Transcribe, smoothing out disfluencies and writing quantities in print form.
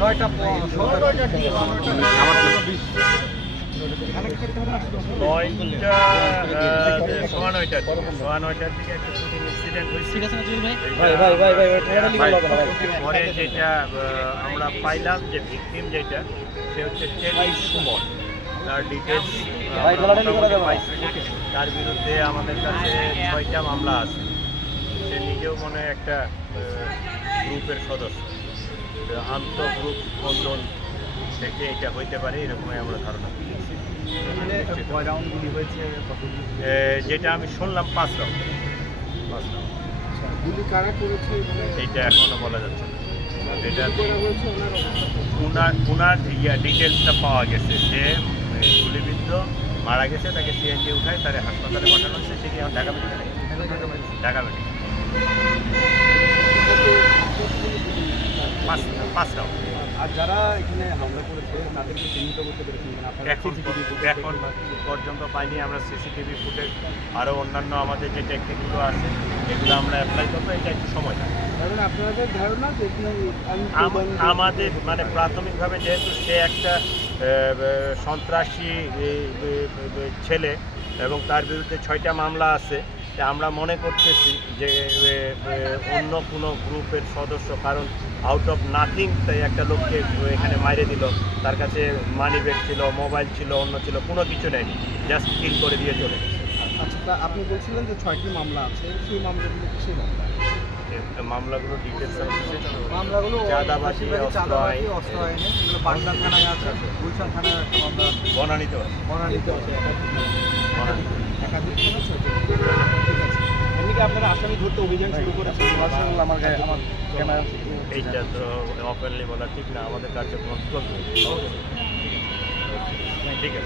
9টা সোয়া নয়টার দিকে একটা শুটিং ইনসিডেন্ট হয়েছে। পরে যেটা আমরা পাইলাম যে ভিকটিম যেটা সে হচ্ছে টেলি সুমন, তার ডিটেলস পাইছি। তার বিরুদ্ধে আমাদের কাছে 6টা মামলা আছে। সে নিজেও মনে হয় একটা গ্রুপের সদস্য, আন্তঃগ্রুপ বন্ধন থেকে এটা হইতে পারে এরকমই আমরা ধারণা করছি। যেটা আমি শুনলাম 5 রাউন্ড। গুলি কারা করেছে এইটা এখনো বলা যাচ্ছে না। এটা ওনার ডিটেলসটা পাওয়া গেছে যে গুলিবিদ্ধ মারা গেছে, তাকে সিএনজি উঠায় তারে হাসপাতালে পাঠানো হচ্ছে। সে কি এখন ঢাকা মেডিকেলে? Dhaka medical 5 round. আর যারা এখানে হামলা করেছে তাদেরকে চিহ্নিত করতে পেরেছেন এখন পর্যন্ত পাইনি আমরা সিসিটিভি ফুটেজ, আরও অন্যান্য আমাদের যে টেকনিকগুলো আছে এগুলো আমরা অ্যাপ্লাই করবো। এটা একটু সময় লাগে। আপনাদের ধারণা যে আমাদের মানে প্রাথমিকভাবে যেহেতু সে একটা সন্ত্রাসী ছেলে এবং তার বিরুদ্ধে 6টা মামলা আছে, আমরা মনে করতেছি যে অন্য কোনো গ্রুপের সদস্য, কারণ আউট অফ নাথিং তাই একটা লোককে এখানে মাইরে দিল। তার কাছে মানি ব্যাগ ছিল, মোবাইল ছিল, অন্য ছিল, কোনো কিছু নেয়নি, জাস্ট কিল করে দিয়ে চলে গেছে। আচ্ছা, আপনি বলছিলেন যে 6টি মামলা আছে, সেই মামলাগুলো কিসের মামলা? মামলাগুলো ডিটেলস মামলাগুলো চাঁদাবাজি, অস্ত্র আইন, এগুলো পাটনা থানায় আছে, গুলশান থানায় একটা মামলা, বনানীতে বনানীতে আছে একাধিক থানা, 6টি। ঠিক আছে, এমনিকে আপনারা আসামি ধরতে অভিযান শুরু করেছেন? আমার ক্যামেরা এইটা তো ওপেনলি বলা ঠিক না, আমাদের কার্যক্রম চলবে। ঠিক আছে।